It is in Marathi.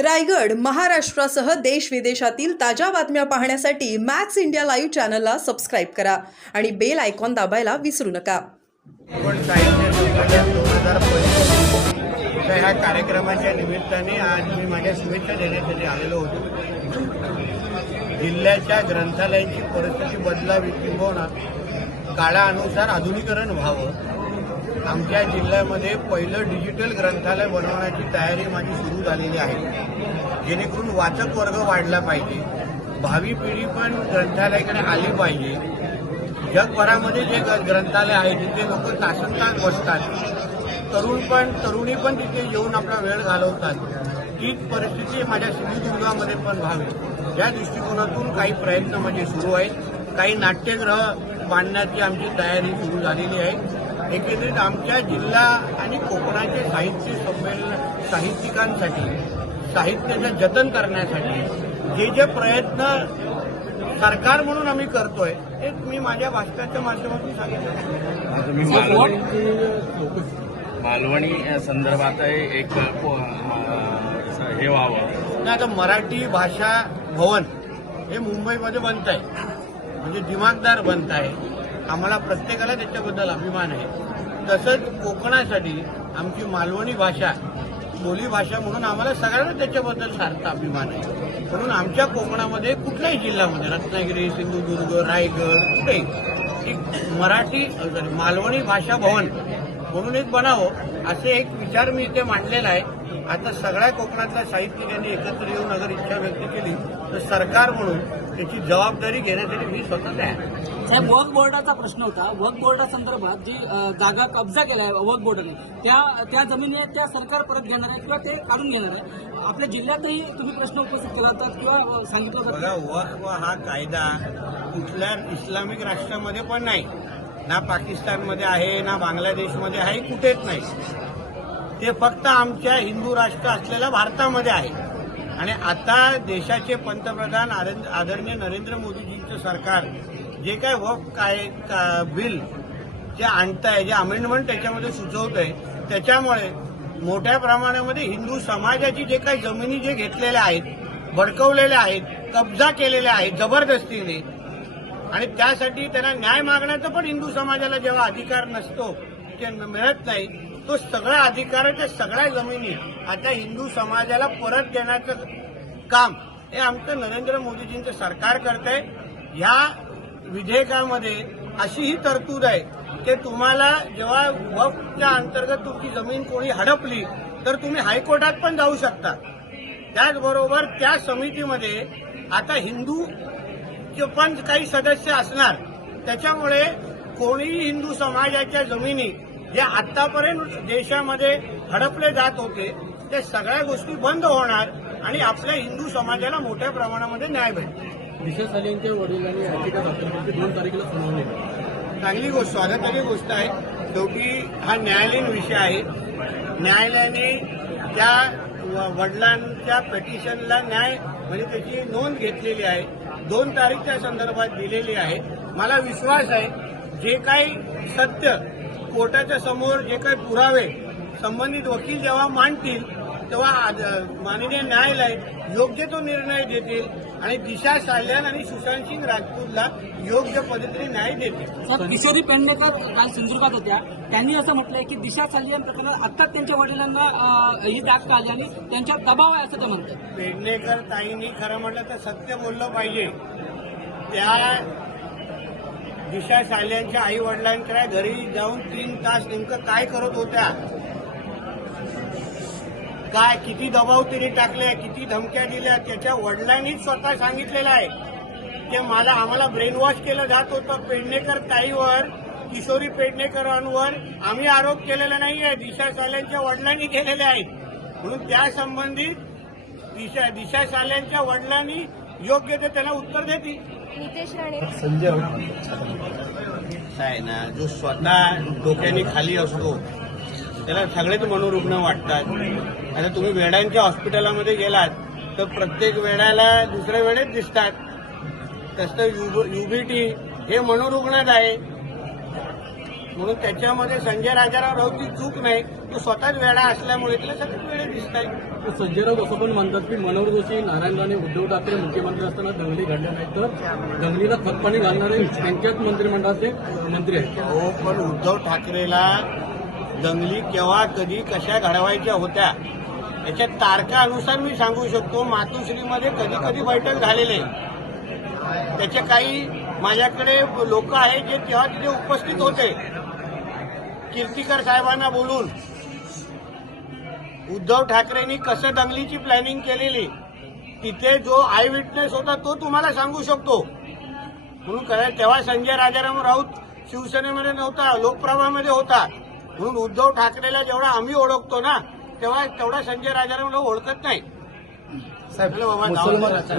रायगड महाराष्ट्रासह देश विदेशातील ताज्या बातम्या पाहण्यासाठी मॅक्स इंडिया लाईव्ह चॅनलला सबस्क्राईब करा आणि बेल आयकॉन दाबायला विसरू नका. ह्या कार्यक्रमाच्या निमित्ताने आज मी माझ्या शुभेच्छा देण्यासाठी आलेलो होतो. जिल्ह्याच्या ग्रंथालयांची परिस्थिती बदलावी किंबहुना काळानुसार आधुनिकरण व्हावं. आमच्या जिल्ह्यामध्ये पहिलं डिजिटल ग्रंथालय बनवण्याची तयारी माझी सुरू झालेली आहे. जेणेकरून वाचक वर्ग वाढला पाहिजे. भावी पिढी पण ग्रंथालयाकडे आली पाहिजे. जगभरामध्ये जे ग्रंथालय आहे तिथे लोक तासन तास बसतात तरुण पण तरुणी पण तिथे येऊन आपला वेळ घालवतात. तीच परिस्थिती माझ्या सिंधुदुर्गामध्ये पण व्हावी. या दृष्टिकोनातून काही प्रयत्न म्हणजे सुरू आहेत. काही नाट्यग्रह बांधण्याची आमची तयारी सुरू झालेली आहे. एकंदरीत आमच्या जिल्हा आणि कोकणाचे साहित्य संमेलन साहित्यिकांसाठी साहित्याचं जतन करण्यासाठी जे जे प्रयत्न सरकार म्हणून आम्ही करतोय ते मी माझ्या भाषणाच्या माध्यमातून सांगितलं. मालवणी संदर्भात एक हे व्हावं. नाही आता मराठी भाषा भवन हे मुंबईमध्ये बनत आहे म्हणजे दिमागदार बनत आहे आम्हाला प्रत्येकाला त्याच्याबद्दल अभिमान आहे. तसंच कोकणासाठी आमची मालवणी भाषा बोली भाषा म्हणून आम्हाला सगळ्यांना त्याच्याबद्दल सारखा अभिमान आहे. म्हणून आमच्या कोकणामध्ये कुठल्याही जिल्ह्यामध्ये रत्नागिरी सिंधुदुर्ग रायगड कुठेही एक मराठी मालवणी भाषा भवन म्हणून एक बनावं असे एक विचार मी इथे मांडलेला आहे. आता सगळ्या कोकणातल्या साहित्यिकांनी एकत्र येऊन अगर इच्छा व्यक्त केली तर सरकार म्हणून त्याची जबाबदारी घेण्यासाठी मी स्वतः तयार आहे. साहेब वक्फ बोर्डाचा प्रश्न होता. वक्फ बोर्डासंदर्भात जी अ, जागा कब्जा केला आहे वक्फ बोर्डाने त्या त्या जमिनी आहेत त्या सरकार परत घेणार आहे किंवा ते काढून घेणार आहे? आपल्या जिल्ह्यातही तुम्ही प्रश्न उपस्थित केला होता किंवा सांगितलं होतं? बघा वक्फ हा कायदा कुठल्या इस्लामिक राष्ट्रामध्ये पण नाही. ना पाकिस्तानमध्ये आहे ना बांगलादेशमध्ये आहे कुठेच नाही. ते फक्त आमच्या हिंदू राष्ट्र असलेल्या भारतामध्ये आहे. आणि आता देशाचे पंतप्रधान आदरणीय नरेंद्र मोदीजींचं सरकार जे काय वक्फ काय का- बिल जे आणताय जे अमेंडमेंट त्याच्यामध्ये सुचवत आहे त्याच्यामुळे मोठ्या प्रमाणामध्ये हिंदू समाजाची जे काही जमिनी जे घेतलेल्या आहेत भडकवलेल्या आहेत कब्जा केलेल्या आहेत जबरदस्तीने आणि त्यासाठी त्यांना न्याय मागण्याचा पण हिंदू समाजाला जेव्हा अधिकार नसतो ते मिळत नाही तो सगळा अधिकार त्या सगळ्या जमिनी आता हिंदू समाजाला परत देण्याचं काम हे आमचं नरेंद्र मोदीजींचं सरकार करत आहे ह्या विधेयकामध्ये अशी ही तरतूद आहे की तुम्हाला जेव्हा वक्फच्या अंतर्गत तुमची जमीन कोणी हडपली तर तुम्ही हायकोर्टात पण जाऊ शकता. त्याचबरोबर त्या समितीमध्ये आता हिंदू पण काही सदस्य असणार. त्याच्यामुळे कोणीही हिंदू समाजाच्या जमिनी जे आतापर्यंत देशामध्ये हडपले जात होते ते सगळ्या गोष्टी बंद होणार आणि आपल्या हिंदू समाजाला मोठ्या प्रमाणामध्ये न्याय भेटेल. दिशा सालेंच्या वडिलांनी याचिका दाखल केली दोन तारखेला सुनावणी. चांगली गोष्ट स्वागताची गोष्ट आहे. शेवटी हा न्यायालयीन विषय आहे. न्यायालयाने त्या वडिलांच्या पेटिशनला न्याय म्हणजे त्याची नोंद घेतलेली आहे. दोन तारीख त्या संदर्भात दिलेली आहे. मला विश्वास आहे जे काही सत्य कोर्टाच्या समोर जे काही पुरावे संबंधित वकील जेव्हा मांडतील तेव्हा आज- माननीय न्यायालय योग्य तो निर्णय देतील. आणि दिशा साल्यान आणि सुशांत सिंग राजपूतला योग्य पद्धतीने न्याय सर किशोरी पेडणेकर काल सिंधुदुर्गात होत्या. त्यांनी असं म्हटलंय की दिशा चालली प्रकरणात आत्ताच त्यांच्या वडिलांना ही जास्त आली आणि त्यांच्यावर दबाव आहे असं ते म्हणतात. पेडणेकर ताईंनी खरं म्हटलं तर सत्य बोललं पाहिजे. त्या दिशा साल्यांच्या आई वडिलांच्या घरी जाऊन तीन तास नेमकं काय करत होत्या काय किती दबाव तिने टाकले किती धमक्या दिल्या त्याच्या वडिलांनीच स्वतः सांगितलेलं आहे. की मला आम्हाला ब्रेन वॉश केलं जात होतं पेडणेकर ताईवर किशोरी पेडणेकरांवर. आम्ही आरोप केलेला नाही आहे दिशा साल्यांच्या वडिलांनी केलेले आहेत. म्हणून त्या संबंधित दिशा दिशा साल्यांच्या वडिलांनी योग्य ते त्याला उत्तर देतील. नितेश राणे. आहे ना जो स्वतः डोक्याने खाली असतो त्याला सगळेच मनोरुग्ण वाटतात. आता तुम्ही वेड्यांच्या हॉस्पिटलामध्ये गेलात तर प्रत्येक वेड्याला दुसऱ्या वेळेत दिसतात. तसं युबीटी हे मनोरुग्णात आहे. म्हणून त्याच्यामध्ये संजय राजाराव राऊतची चूक नाही तो स्वतःच वेळा असल्यामुळे त्याला सगळ्यात वेळे दिसत आहे तर संजय राऊत असं पण म्हणतात की मनोहर जोशी नारायण राणे उद्धव ठाकरे मुख्यमंत्री असताना दंगली घडल्या नाही तर? दंगलीला खतपाणी घालणारे त्यांच्याच मंत्रिमंडळाचे मंत्री आहेत. हो पण उद्धव ठाकरेला दंगली केव्हा कधी कशा घडवायच्या होत्या याच्या तारखानुसार मी सांगू शकतो मातोश्रीमध्ये कधी कधी बैठक झालेले त्याचे काही माझ्याकडे लोक आहेत जे तेव्हा तिथे उपस्थित होते. कीर्तीकर साहेबांना बोलून. उद्धव ठाकरेंनी कसं दंगलीची प्लॅनिंग केलेली तिथे जो आय विटनेस होता तो तुम्हाला सांगू शकतो. म्हणून तेव्हा संजय राजाराम राऊत शिवसेनेमध्ये नव्हता लोकप्रभामध्ये होता. म्हणून उद्धव ठाकरेला जेवढा आम्ही ओळखतो ना तेव्हा तेवढा संजय राजाराम ओळखत नाही दे.